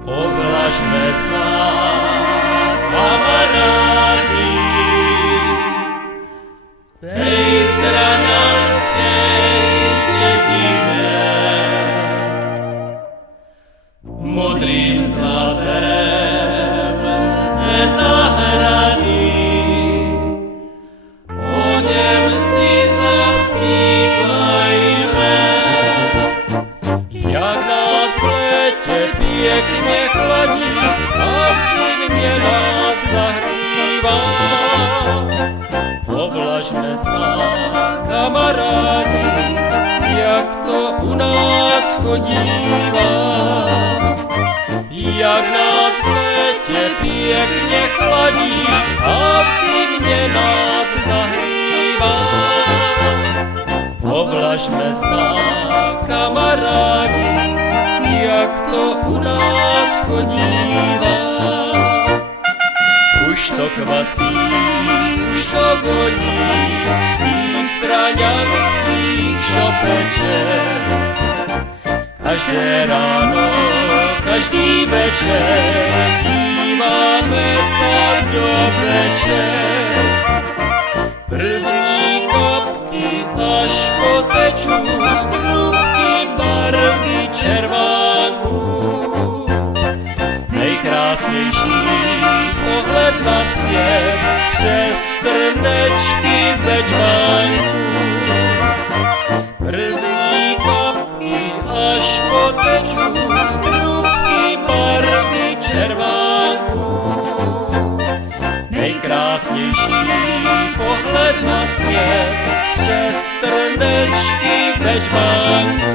Povlažme sa, kamarádi, tej stranárskej dedine. Modrým zlatem ze zahrady, o něm si zaspívajme, jak nás v létě pěkně chladí a v zimě nás zahrývá. Povlažme sa, kamarádi, jak to u nás chodívá. Jak nás v létě pěkně chladí a v zimě nás zahrývá. Povlažme sa, kamarádi, jak to u nás chodívá. Už to kvasí, už to voní z tých straňanských šopeček. Každé ráno, každý večer díváme sa do večer. První kopky až potečú z trubky barvy červánku. Nejkrásnější pohled na svět přes trnečky ve čvánku. První kopky až potečú z trubky barvy červánku. Nejkrásnější pohled na svět přes trnečky ve čvánku.